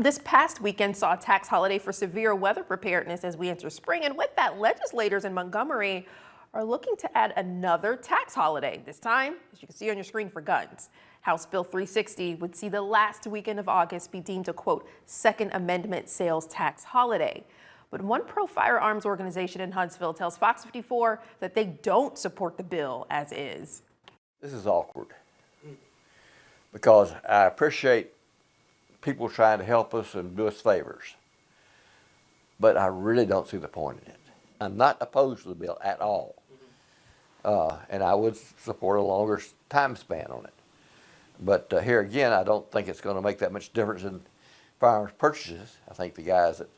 This past weekend saw a tax holiday for severe weather preparedness as we enter spring, and with that, legislators in Montgomery are looking to add another tax holiday, this time, as you can see on your screen, for guns. House Bill 360 would see the last weekend of August be deemed a, quote, Second Amendment sales tax holiday. But one pro-firearms organization in Huntsville tells Fox 54 that they don't support the bill as is. This is awkward because I appreciate people trying to help us and do us favors, but I really don't see the point in it. I'm not opposed to the bill at all, and I would support a longer time span on it. But here again, I don't think it's going to make that much difference in firearms purchases. I think the guys that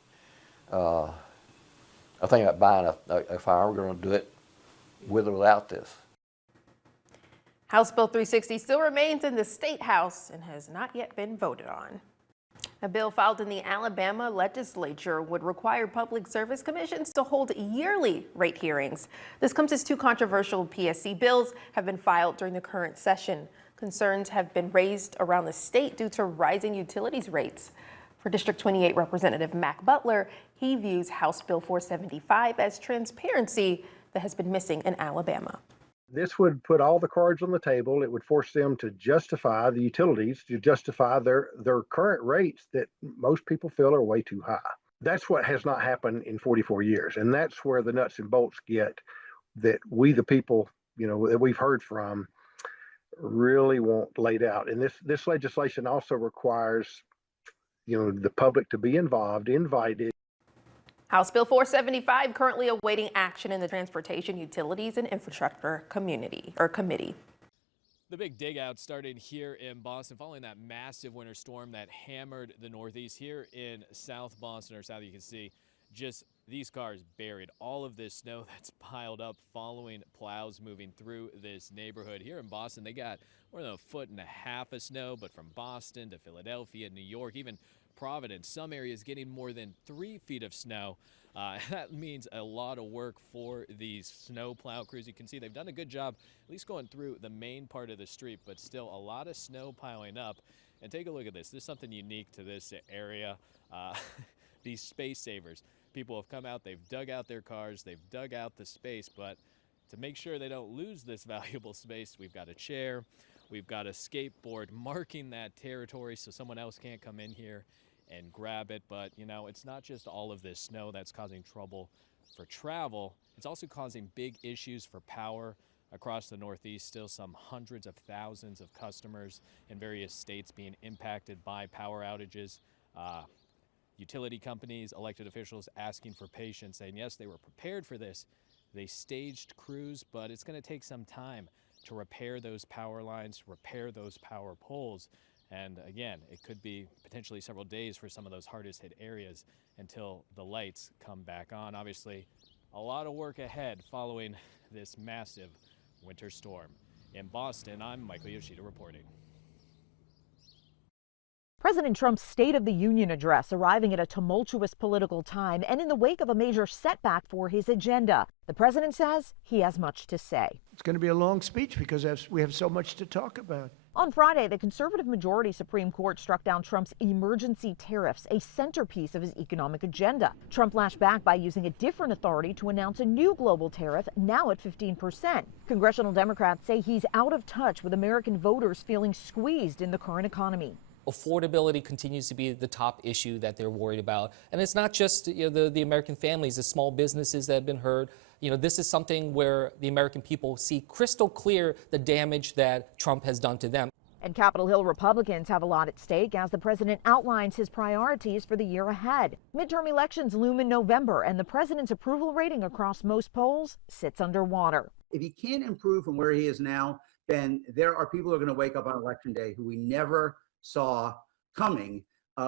are thinking about buying a firearm are going to do it with or without this. House Bill 360 still remains in the State House and has not yet been voted on. A bill filed in the Alabama legislature would require public service commissions to hold yearly rate hearings. This comes as two controversial PSC bills have been filed during the current session. Concerns have been raised around the state due to rising utilities rates. For District 28 Representative Mac Butler, he views House Bill 475 as transparency that has been missing in Alabama. This would put all the cards on the table. It would force them to justify the utilities, to justify their current rates that most people feel are way too high. That's what has not happened in 44 years. And that's where the nuts and bolts get that we, the people, that we've heard from, really want laid out. And this legislation also requires, the public to be invited. House Bill 475 currently awaiting action in the Transportation, Utilities, and Infrastructure Committee. The big dig out started here in Boston following that massive winter storm that hammered the Northeast. Here in South Boston, or south, you can see just these cars buried. All of this snow that's piled up following plows moving through this neighborhood. Here in Boston, they got more than 1.5 feet of snow, but from Boston to Philadelphia, New York, even Providence, some areas getting more than 3 feet of snow. That means a lot of work for these snow plow crews. You can see they've done a good job at least going through the main part of the street, but still a lot of snow piling up. And take a look at this. There's something unique to this area. These space savers. People have come out, they've dug out their cars, they've dug out the space, but to make sure they don't lose this valuable space, we've got a chair, we've got a skateboard marking that territory so someone else can't come in here and grab it. But it's not just all of this snow that's causing trouble for travel, it's also causing big issues for power across the Northeast. Still some hundreds of thousands of customers in various states being impacted by power outages. Utility companies, elected officials asking for patience, saying yes, they were prepared for this. They staged crews, but it's going to take some time to repair those power lines, repair those power poles. And again, it could be potentially several days for some of those hardest hit areas until the lights come back on. Obviously, a lot of work ahead following this massive winter storm. In Boston, I'm Michael Yoshida reporting. President Trump's State of the Union address arriving at a tumultuous political time and in the wake of a major setback for his agenda. The president says he has much to say. It's going to be a long speech because we have so much to talk about. On Friday, the conservative majority Supreme Court struck down Trump's emergency tariffs, a centerpiece of his economic agenda. Trump lashed back by using a different authority to announce a new global tariff, now at 15%. Congressional Democrats say he's out of touch with American voters feeling squeezed in the current economy. Affordability continues to be the top issue that they're worried about. And it's not just the American families, the small businesses that have been hurt. This is something where the American people see crystal clear the damage that Trump has done to them. And Capitol Hill Republicans have a lot at stake as the president outlines his priorities for the year ahead. Midterm elections loom in November, and the president's approval rating across most polls sits underwater. If he can't improve from where he is now, then there are people who are going to wake up on election day who we never saw coming,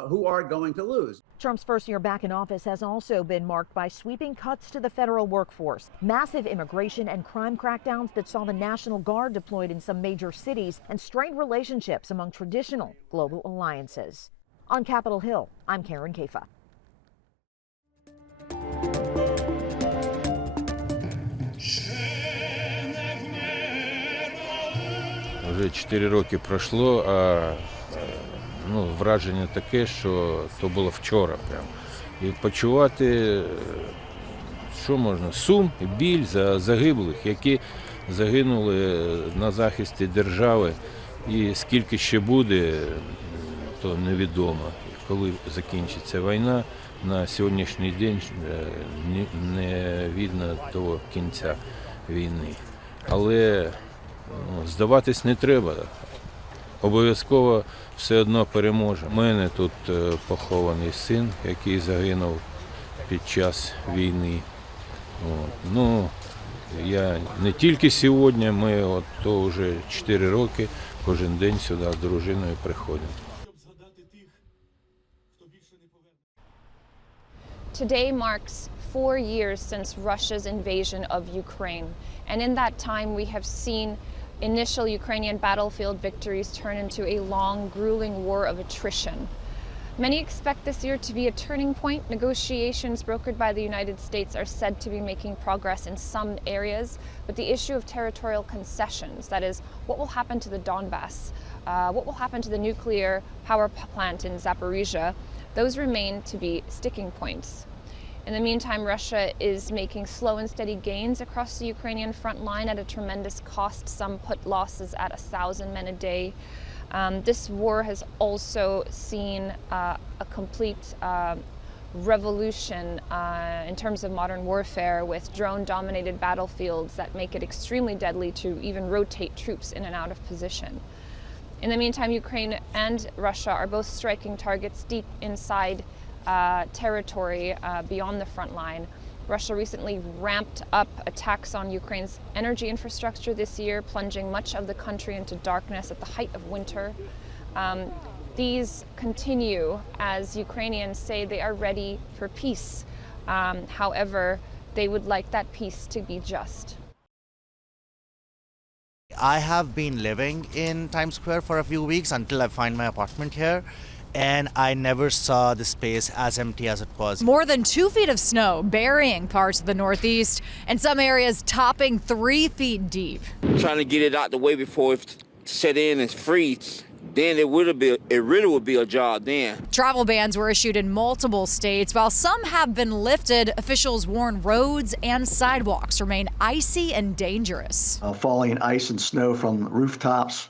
who are going to lose. Trump's first year back in office has also been marked by sweeping cuts to the federal workforce, massive immigration and crime crackdowns that saw the National Guard deployed in some major cities, and strained relationships among traditional global alliances. On Capitol Hill, I'm Karen Kafa. вже 4 роки пройшло, а враження таке, що то було вчора прямо. І почувати, що можна, сум і біль за загиблих, які загинули на захисті держави. І скільки ще буде, то невідомо. Коли закінчиться війна, на сьогоднішній день не видно до кінця війни. Але здаватись не треба. Обов'язково все одно переможе. У мене тут похований син, який загинув під час війни. Я не тільки сьогодні, ми то вже 4 роки кожен день сюди з дружиною приходимо. Today marks 4 years since Russia's invasion of Ukraine, and in that time we have seen initial Ukrainian battlefield victories turn into a long, grueling war of attrition. Many expect this year to be a turning point. Negotiations brokered by the United States are said to be making progress in some areas, but the issue of territorial concessions, that is, what will happen to the Donbass, what will happen to the nuclear power plant in Zaporizhia, those remain to be sticking points. In the meantime, Russia is making slow and steady gains across the Ukrainian front line at a tremendous cost. Some put losses at 1,000 men a day. This war has also seen a complete revolution in terms of modern warfare, with drone-dominated battlefields that make it extremely deadly to even rotate troops in and out of position. In the meantime, Ukraine and Russia are both striking targets deep inside territory beyond the front line. Russia recently ramped up attacks on Ukraine's energy infrastructure this year, plunging much of the country into darkness at the height of winter. These continue as Ukrainians say they are ready for peace. However, they would like that peace to be just. I have been living in Times Square for a few weeks until I find my apartment here, and I never saw the space as empty as it was. More than 2 feet of snow burying parts of the Northeast, and some areas topping 3 feet deep. Trying to get it out the way before it set in and freeze. Then it really would be a job then. Travel bans were issued in multiple states. While some have been lifted, officials warn roads and sidewalks remain icy and dangerous. Falling ice and snow from rooftops,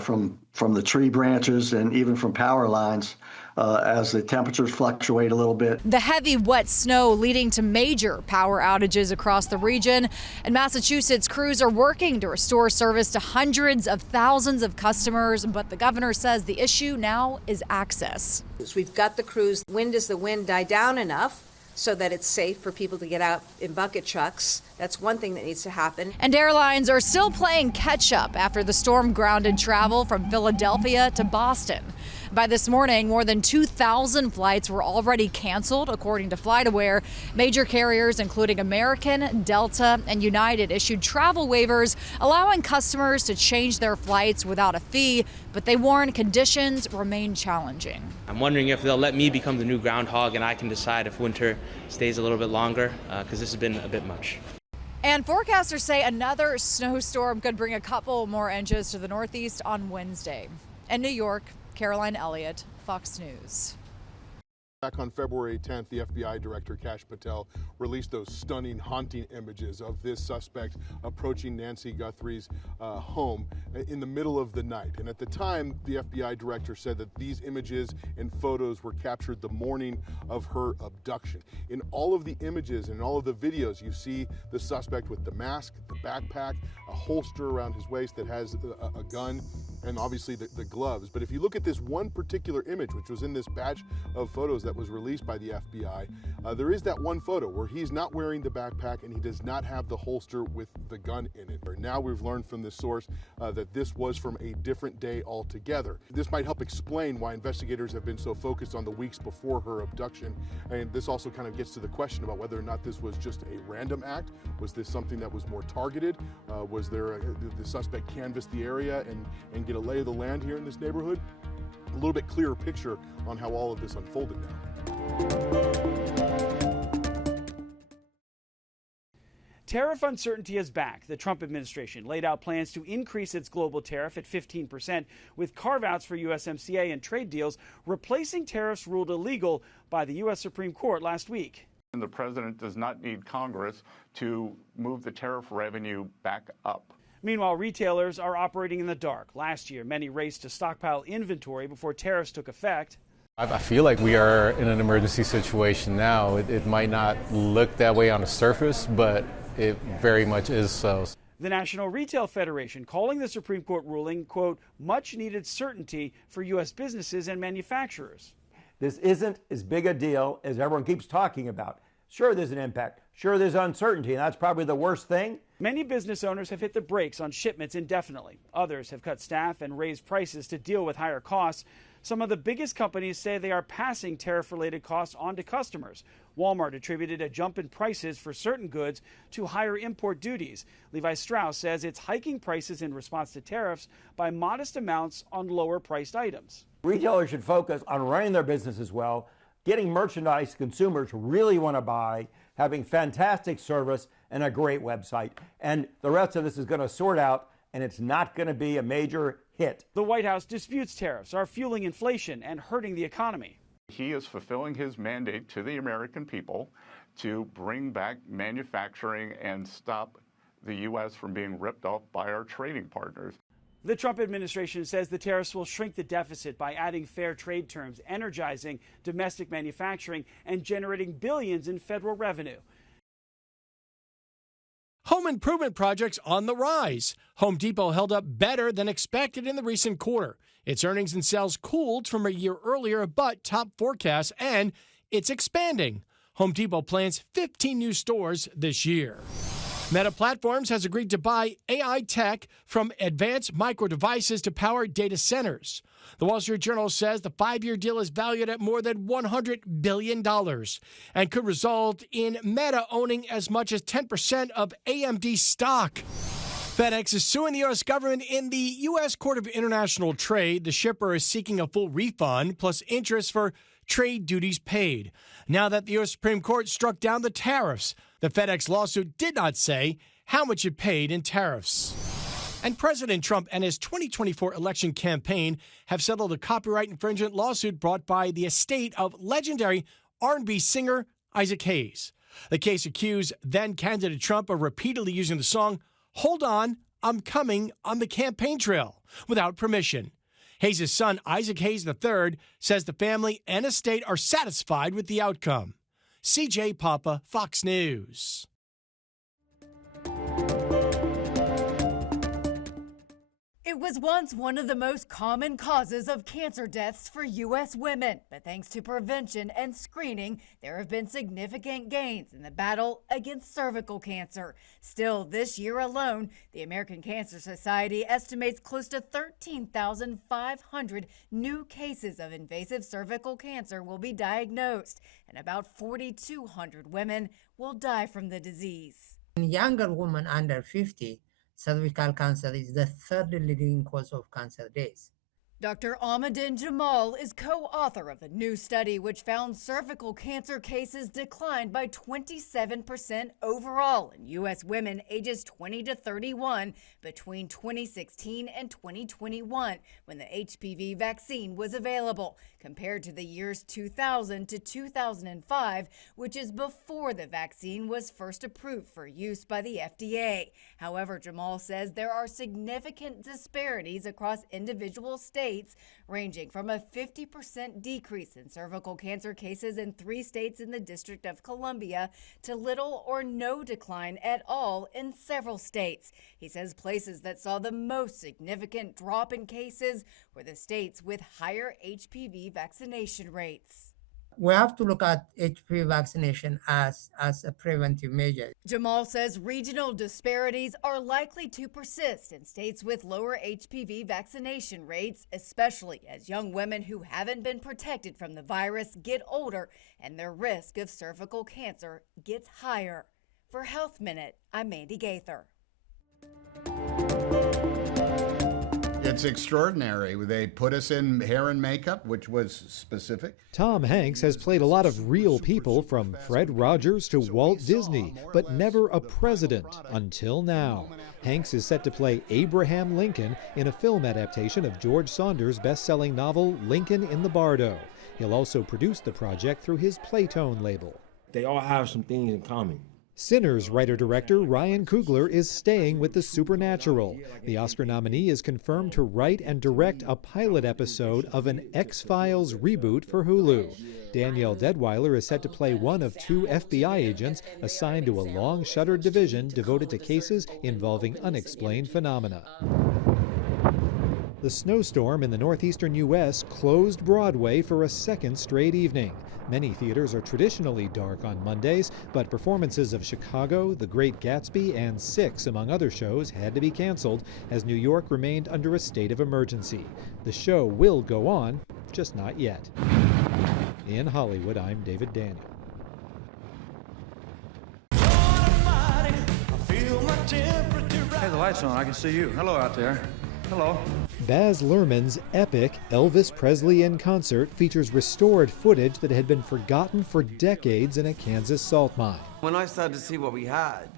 from the tree branches, and even from power lines as the temperatures fluctuate a little bit. The heavy, wet snow leading to major power outages across the region. And Massachusetts crews are working to restore service to hundreds of thousands of customers. But the governor says the issue now is access. We've got the crews. When does the wind die down enough so that it's safe for people to get out in bucket trucks? That's one thing that needs to happen. And airlines are still playing catch up after the storm grounded travel from Philadelphia to Boston. By this morning, more than 2,000 flights were already canceled, according to FlightAware. Major carriers, including American, Delta, and United, issued travel waivers allowing customers to change their flights without a fee, but they warn conditions remain challenging. I'm wondering if they'll let me become the new groundhog and I can decide if winter stays a little bit longer, because this has been a bit much. And forecasters say another snowstorm could bring a couple more inches to the Northeast on Wednesday. In New York, Caroline Elliott, Fox News. Back on February 10th, the FBI Director Kash Patel released those stunning, haunting images of this suspect approaching Nancy Guthrie's home in the middle of the night. And at the time, the FBI Director said that these images and photos were captured the morning of her abduction. In all of the images and all of the videos, you see the suspect with the mask, the backpack, a holster around his waist that has a gun, and obviously the gloves. But if you look at this one particular image, which was in this batch of photos that was released by the FBI, there is that one photo where he's not wearing the backpack and he does not have the holster with the gun in it. Now we've learned from this source that this was from a different day altogether. This might help explain why investigators have been so focused on the weeks before her abduction. And this also kind of gets to the question about whether or not this was just a random act. Was this something that was more targeted? Was there the suspect canvassed the area and get a lay of the land here in this neighborhood? A little bit clearer picture on how all of this unfolded now. Tariff uncertainty is back. The Trump administration laid out plans to increase its global tariff at 15%, with carve-outs for USMCA and trade deals, replacing tariffs ruled illegal by the U.S. Supreme Court last week. The president does not need Congress to move the tariff revenue back up. Meanwhile, retailers are operating in the dark. Last year, many raced to stockpile inventory before tariffs took effect. I feel like we are in an emergency situation now. It might not look that way on the surface, but it very much is so. The National Retail Federation calling the Supreme Court ruling, quote, much needed certainty for U.S. businesses and manufacturers. This isn't as big a deal as everyone keeps talking about. Sure, there's an impact. Sure, there's uncertainty, and that's probably the worst thing. Many business owners have hit the brakes on shipments indefinitely. Others have cut staff and raised prices to deal with higher costs. Some of the biggest companies say they are passing tariff-related costs on to customers. Walmart attributed a jump in prices for certain goods to higher import duties. Levi Strauss says it's hiking prices in response to tariffs by modest amounts on lower-priced items. Retailers should focus on running their businesses well, getting merchandise consumers really want to buy, having fantastic service, and a great website. And the rest of this is going to sort out, and it's not going to be a major hit. The White House disputes tariffs are fueling inflation and hurting the economy. He is fulfilling his mandate to the American people to bring back manufacturing and stop the U.S. from being ripped off by our trading partners. The Trump administration says the tariffs will shrink the deficit by adding fair trade terms, energizing domestic manufacturing, and generating billions in federal revenue. Home improvement projects on the rise. Home Depot held up better than expected in the recent quarter. Its earnings and sales cooled from a year earlier, but top forecasts, and it's expanding. Home Depot plans 15 new stores this year. Meta Platforms has agreed to buy AI tech from Advanced Micro Devices to power data centers. The Wall Street Journal says the 5-year deal is valued at more than $100 billion and could result in Meta owning as much as 10% of AMD stock. FedEx is suing the U.S. government in the U.S. Court of International Trade. The shipper is seeking a full refund plus interest for trade duties paid. Now that the U.S. Supreme Court struck down the tariffs, the FedEx lawsuit did not say how much it paid in tariffs. And President Trump and his 2024 election campaign have settled a copyright infringement lawsuit brought by the estate of legendary R&B singer Isaac Hayes. The case accused then-candidate Trump of repeatedly using the song "Hold On, I'm Coming" on the campaign trail without permission. Hayes' son, Isaac Hayes III, says the family and estate are satisfied with the outcome. CJ Papa, Fox News. It was once one of the most common causes of cancer deaths for U.S. women, but thanks to prevention and screening, there have been significant gains in the battle against cervical cancer. Still, this year alone, the American Cancer Society estimates close to 13,500 new cases of invasive cervical cancer will be diagnosed, and about 4,200 women will die from the disease. In younger women under 50, cervical cancer is the third leading cause of cancer deaths. Dr. Ahmadin Jamal is co-author of a new study which found cervical cancer cases declined by 27% overall in U.S. women ages 20 to 31 between 2016 and 2021 when the HPV vaccine was available, compared to the years 2000 to 2005, which is before the vaccine was first approved for use by the FDA. However, Jamal says there are significant disparities across individual states, ranging from a 50% decrease in cervical cancer cases in 3 states in the District of Columbia to little or no decline at all in several states. He says places that saw the most significant drop in cases were the states with higher HPV vaccination rates. We have to look at HPV vaccination as a preventive measure. Jamal says regional disparities are likely to persist in states with lower HPV vaccination rates, especially as young women who haven't been protected from the virus get older and their risk of cervical cancer gets higher. For Health Minute, I'm Mandy Gaither. The It's extraordinary. They put us in hair and makeup, which was specific. Tom Hanks has played a lot of real people, from Fred Rogers to Walt Disney, but never a president until now. Hanks is set to play Abraham Lincoln in a film adaptation of George Saunders' best-selling novel Lincoln in the Bardo. He'll also produce the project through his Playtone label. They all have some things in common. Sinners writer-director Ryan Coogler is staying with the supernatural. The Oscar nominee is confirmed to write and direct a pilot episode of an X-Files reboot for Hulu. Danielle Deadweiler is set to play one of 2 FBI agents assigned to a long-shuttered division devoted to cases involving unexplained phenomena. The snowstorm in the northeastern U.S. closed Broadway for a second straight evening. Many theaters are traditionally dark on Mondays, but performances of Chicago, The Great Gatsby, and Six, among other shows, had to be canceled as New York remained under a state of emergency. The show will go on, just not yet. In Hollywood, I'm David Daniel. Hey, the light's on. I can see you. Hello out there. Hello. Baz Luhrmann's epic Elvis Presley in Concert features restored footage that had been forgotten for decades in a Kansas salt mine. When I started to see what we had,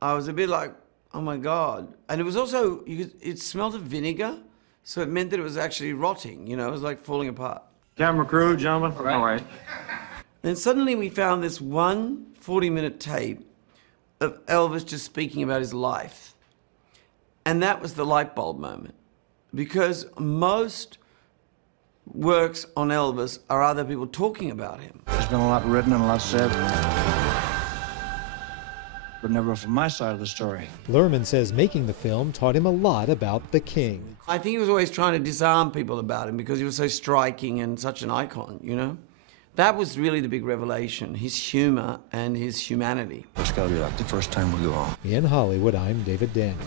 I was a bit like, oh my God. And it was also, it smelled of vinegar, so it meant that it was actually rotting, it was like falling apart. Camera crew, gentlemen. All right. Then suddenly we found this 40-minute tape of Elvis just speaking about his life. And that was the light bulb moment, because most works on Elvis are other people talking about him. There's been a lot written and a lot said, but never from my side of the story. Luhrmann says making the film taught him a lot about the king. I think he was always trying to disarm people about him because he was so striking and such an icon, That was really the big revelation, his humor and his humanity. It's gotta be like the first time we go on. In Hollywood, I'm David Daniel.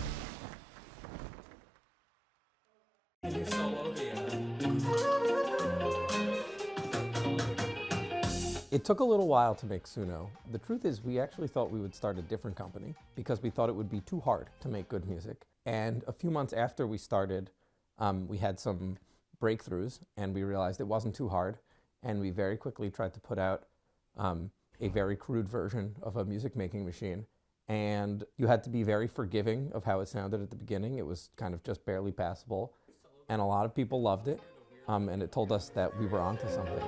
It took a little while to make Suno. The truth is, we actually thought we would start a different company because we thought it would be too hard to make good music. And a few months after we started, we had some breakthroughs and we realized it wasn't too hard. And we very quickly tried to put out a very crude version of a music making machine. And you had to be very forgiving of how it sounded at the beginning. It was kind of just barely passable. And a lot of people loved it. And it told us that we were onto something.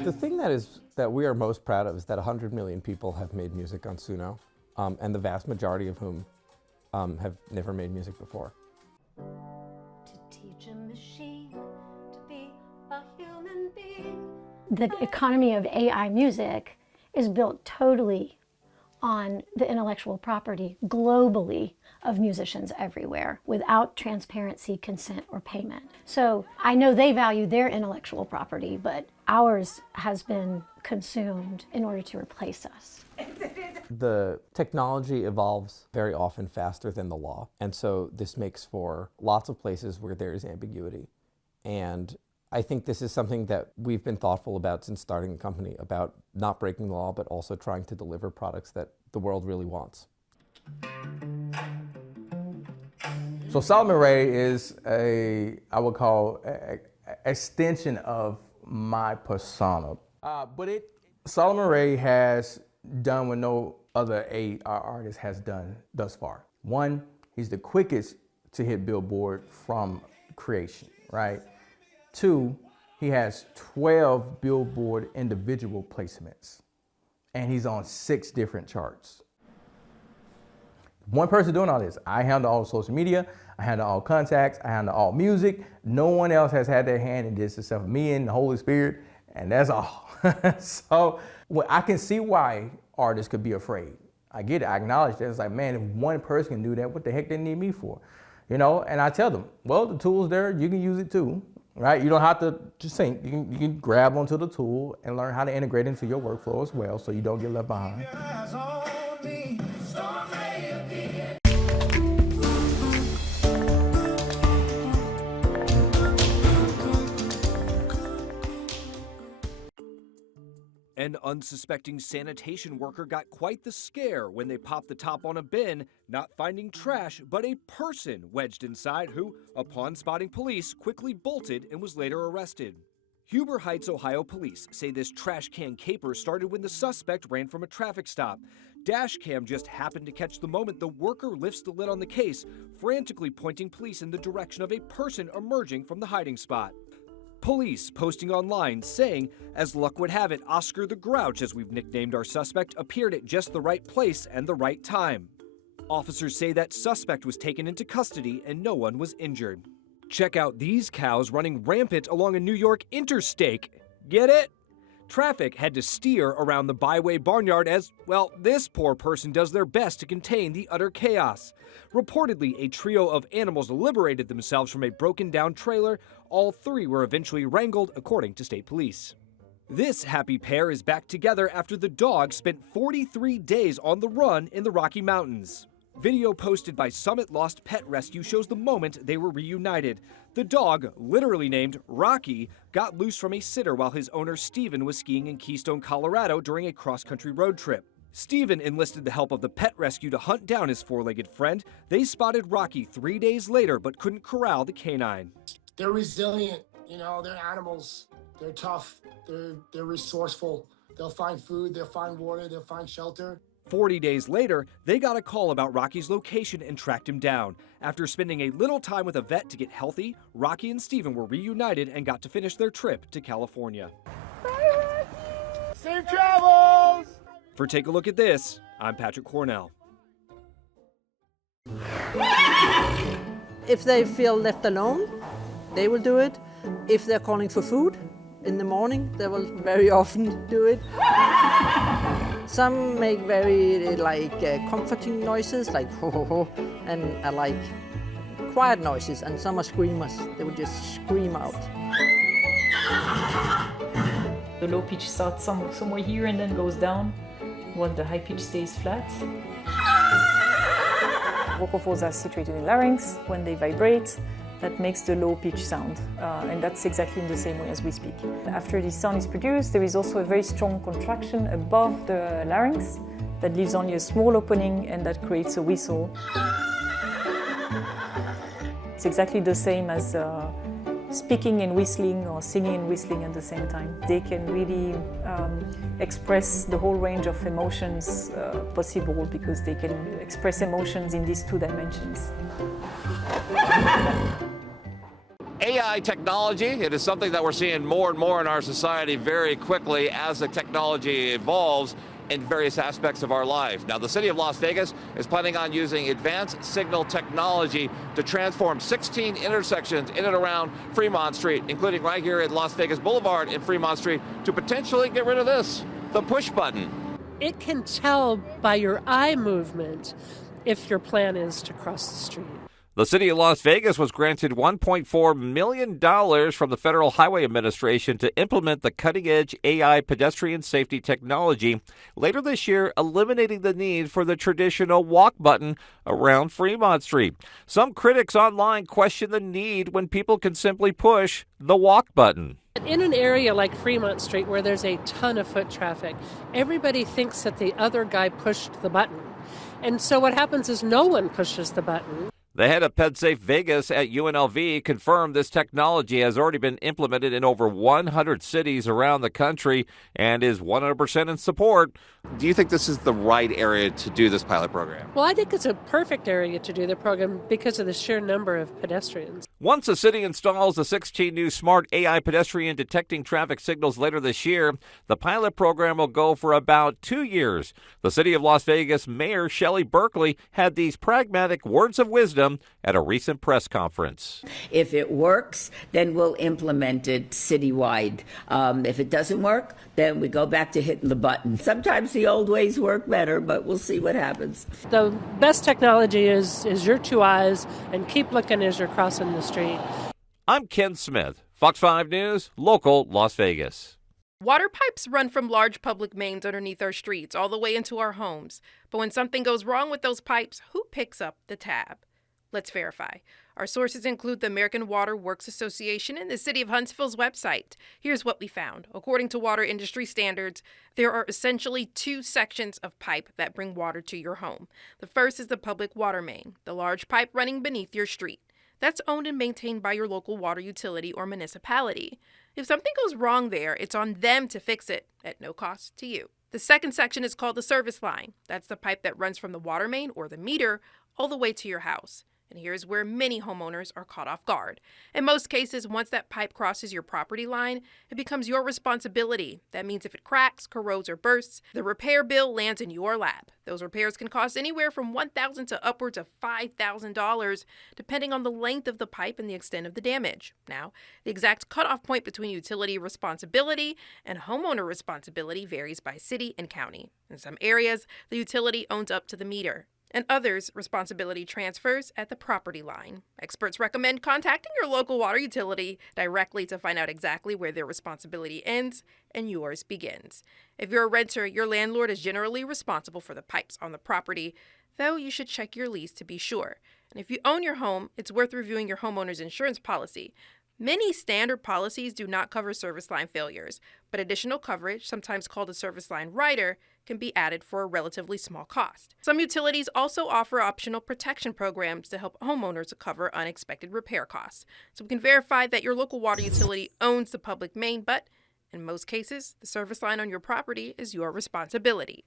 The thing that we are most proud of is that 100 million people have made music on Suno, and the vast majority of whom have never made music before. To teach a machine to be a human being. The economy of AI music is built totally on the intellectual property globally of musicians everywhere without transparency, consent, or payment. So I know they value their intellectual property, but ours has been consumed in order to replace us. The technology evolves very often faster than the law, and so this makes for lots of places where there is ambiguity. And I think this is something that we've been thoughtful about since starting the company, about not breaking the law, but also trying to deliver products that the world really wants. So Solomon Ray is I would call an extension of my persona. Solomon Ray has done what no other artist has done thus far. One, he's the quickest to hit Billboard from creation, right? Two, he has 12 Billboard individual placements, and he's on 6 different charts. One person doing all this. I handle all social media, I handle all contacts, I handle all music. No one else has had their hand in this except for me and the Holy Spirit, and that's all. So I can see why artists could be afraid. I get it, I acknowledge that. It's like, man, if one person can do that, what the heck they need me for? And I tell them, well, the tool's there, you can use it too. Right? You don't have to just think. You can grab onto the tool and learn how to integrate into your workflow as well so you don't get left behind. An unsuspecting sanitation worker got quite the scare when they popped the top on a bin, not finding trash, but a person wedged inside who, upon spotting police, quickly bolted and was later arrested. Huber Heights, Ohio police say this trash can caper started when the suspect ran from a traffic stop. Dash cam just happened to catch the moment the worker lifts the lid on the case, frantically pointing police in the direction of a person emerging from the hiding spot. Police posting online saying, as luck would have it, Oscar the Grouch, as we've nicknamed our suspect, appeared at just the right place and the right time. Officers say that suspect was taken into custody and no one was injured. Check out these cows running rampant along a New York interstate. Get it? Traffic had to steer around the byway barnyard as, well, this poor person does their best to contain the utter chaos. Reportedly, a trio of animals liberated themselves from a broken-down trailer. All three were eventually wrangled, according to state police. This happy pair is back together after the dog spent 43 days on the run in the Rocky Mountains. Video posted by Summit Lost Pet Rescue shows the moment they were reunited. The dog, literally named Rocky, got loose from a sitter while his owner Steven was skiing in Keystone, Colorado during a cross-country road trip. Steven enlisted the help of the pet rescue to hunt down his four-legged friend. They spotted Rocky 3 days later but couldn't corral the canine. They're resilient, they're animals. They're tough, they're resourceful. They'll find food, they'll find water, they'll find shelter. 40 days later, they got a call about Rocky's location and tracked him down. After spending a little time with a vet to get healthy, Rocky and Steven were reunited and got to finish their trip to California. Bye, Rocky! Safe travels! For Take a Look at This, I'm Patrick Cornell. If they feel left alone, they will do it. If they're calling for food in the morning, they will very often do it. Some make very comforting noises, like ho ho ho, and I like quiet noises, and some are screamers. They will just scream out. The low pitch starts somewhere here and then goes down, while the high pitch stays flat. Vocal folds are situated in the larynx. When they vibrate, that makes the low pitch sound, and that's exactly in the same way as we speak. After this sound is produced, there is also a very strong contraction above the larynx that leaves only a small opening, and that creates a whistle. It's exactly the same as speaking and whistling or singing and whistling at the same time. They can really express the whole range of emotions possible, because they can express emotions in these two dimensions. AI technology, it is something that we're seeing more and more in our society very quickly as the technology evolves in various aspects of our life. Now, the city of Las Vegas is planning on using advanced signal technology to transform 16 intersections in and around Fremont Street, including right here at Las Vegas Boulevard and Fremont Street, to potentially get rid of this, the push button. It can tell by your eye movement if your plan is to cross the street. The city of Las Vegas was granted $1.4 million from the Federal Highway Administration to implement the cutting-edge AI pedestrian safety technology later this year, eliminating the need for the traditional walk button around Fremont Street. Some critics online question the need when people can simply push the walk button. In an area like Fremont Street where there's a ton of foot traffic, everybody thinks that the other guy pushed the button. And so what happens is no one pushes the button. The head of PedSafe Vegas at UNLV confirmed this technology has already been implemented in over 100 cities around the country and is 100% in support. Do you think this is the right area to do this pilot program? Well, I think it's a perfect area to do the program because of the sheer number of pedestrians. Once the city installs the 16 new smart AI pedestrian detecting traffic signals later this year, the pilot program will go for about 2 years. The city of Las Vegas Mayor Shelley Berkeley had these pragmatic words of wisdom at a recent press conference. If it works, then we'll implement it citywide. If it doesn't work, then we go back to hitting the button. Sometimes the old ways work better, but we'll see what happens. The best technology is your two eyes, and keep looking as you're crossing the street. I'm Ken Smith, Fox 5 News, local Las Vegas. Water pipes run from large public mains underneath our streets all the way into our homes. But when something goes wrong with those pipes, who picks up the tab? Let's verify. Our sources include the American Water Works Association and the City of Huntsville's website. Here's what we found. According to water industry standards, there are essentially two sections of pipe that bring water to your home. The first is the public water main, the large pipe running beneath your street. That's owned and maintained by your local water utility or municipality. If something goes wrong there, it's on them to fix it at no cost to you. The second section is called the service line. That's the pipe that runs from the water main or the meter all the way to your house. And here's where many homeowners are caught off guard. In most cases, once that pipe crosses your property line, it becomes your responsibility. That means if it cracks, corrodes, or bursts, the repair bill lands in your lap. Those repairs can cost anywhere from $1,000 to upwards of $5,000, depending on the length of the pipe and the extent of the damage. Now, the exact cutoff point between utility responsibility and homeowner responsibility varies by city and county. In some areas, the utility owns up to the meter. And others, responsibility transfers at the property line. Experts recommend contacting your local water utility directly to find out exactly where their responsibility ends and yours begins. If you're a renter, your landlord is generally responsible for the pipes on the property, though you should check your lease to be sure. And if you own your home, it's worth reviewing your homeowner's insurance policy. Many standard policies do not cover service line failures, but additional coverage, sometimes called a service line rider, can be added for a relatively small cost. Some utilities also offer optional protection programs to help homeowners cover unexpected repair costs. So we can verify that your local water utility owns the public main, but in most cases, the service line on your property is your responsibility.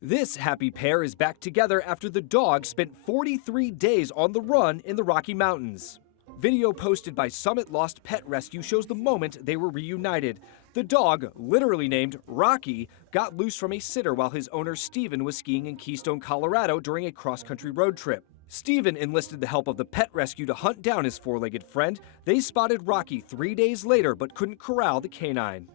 This happy pair is back together after the dog spent 43 days on the run in the Rocky Mountains. Video posted by Summit Lost Pet Rescue shows the moment they were reunited. The dog, literally named Rocky, got loose from a sitter while his owner Steven was skiing in Keystone, Colorado during a cross-country road trip. Steven enlisted the help of the pet rescue to hunt down his four-legged friend. They spotted Rocky 3 days later but couldn't corral the canine.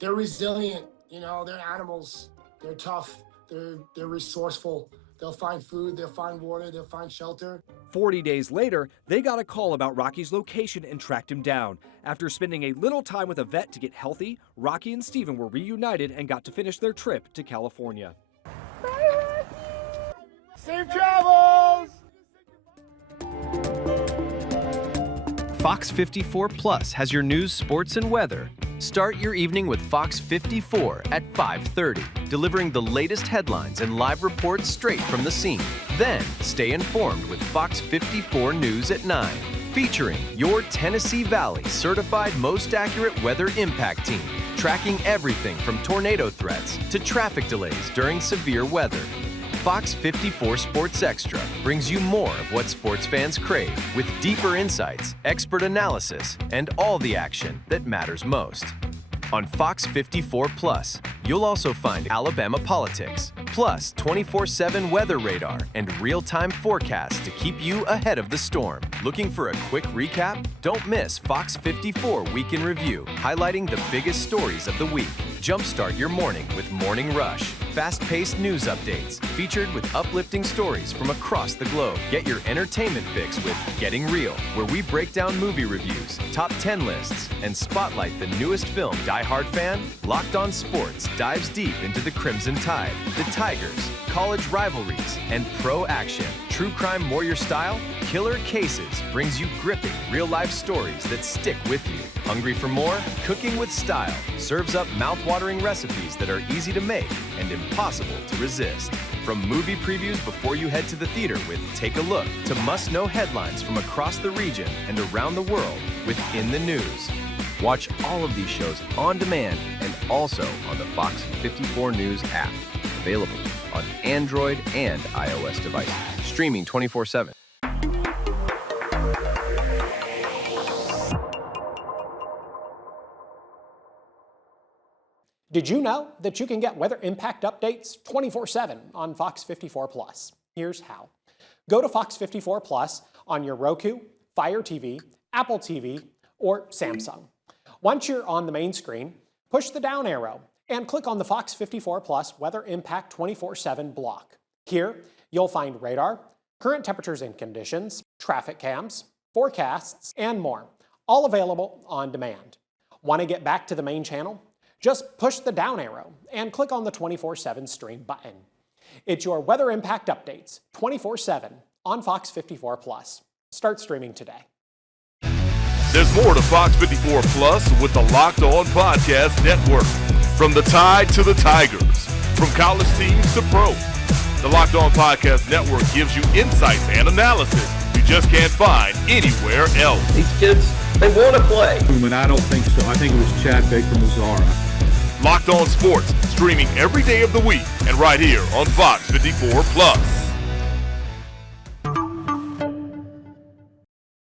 They're resilient, they're animals. They're tough. They're resourceful. They'll find food, they'll find water, they'll find shelter. 40 days later, they got a call about Rocky's location and tracked him down. After spending a little time with a vet to get healthy, Rocky and Steven were reunited and got to finish their trip to California. Bye, Rocky! Safe travels! Fox 54 Plus has your news, sports, and weather. Start your evening with Fox 54 at 5:30, delivering the latest headlines and live reports straight from the scene. Then, stay informed with Fox 54 News at 9, featuring your Tennessee Valley certified most accurate weather impact team, tracking everything from tornado threats to traffic delays during severe weather. Fox 54 Sports Extra brings you more of what sports fans crave, with deeper insights, expert analysis, and all the action that matters most. On Fox 54 Plus, you'll also find Alabama politics, plus 24/7 weather radar and real-time forecasts to keep you ahead of the storm. Looking for a quick recap? Don't miss Fox 54 Week in Review, highlighting the biggest stories of the week. Jumpstart your morning with Morning Rush. Fast-paced news updates, featured with uplifting stories from across the globe. Get your entertainment fix with Getting Real, where we break down movie reviews, top 10 lists, and spotlight the newest film. Die Hard fan? Locked On Sports dives deep into the Crimson Tide, the Tigers, college rivalries, and pro action. True crime warrior style? Killer Cases brings you gripping real-life stories that stick with you. Hungry for more? Cooking with Style serves up mouth-watering recipes that are easy to make and impossible to resist. From movie previews before you head to the theater with Take a Look, to must-know headlines from across the region and around the world with In the News. Watch all of these shows on demand and also on the Fox 54 News app. Available on Android and iOS devices. Streaming 24/7. Did you know that you can get weather impact updates 24/7 on Fox 54 Plus? Here's how. Go to Fox 54 Plus on your Roku, Fire TV, Apple TV, or Samsung. Once you're on the main screen, push the down arrow and click on the Fox 54 Plus Weather Impact 24/7 block. Here, you'll find radar, current temperatures and conditions, traffic cams, forecasts, and more, all available on demand. Want to get back to the main channel? Just push the down arrow and click on the 24/7 stream button. It's your weather impact updates 24/7 on Fox 54 Plus. Start streaming today. There's more to Fox 54 Plus with the Locked On Podcast Network. From the Tide to the Tigers, from college teams to pro, the Locked On Podcast Network gives you insights and analysis you just can't find anywhere else. These kids, they want to play. But I don't think so. I think it was Chad Baker-Mazara. Locked On Sports, streaming every day of the week and right here on Fox 54 Plus.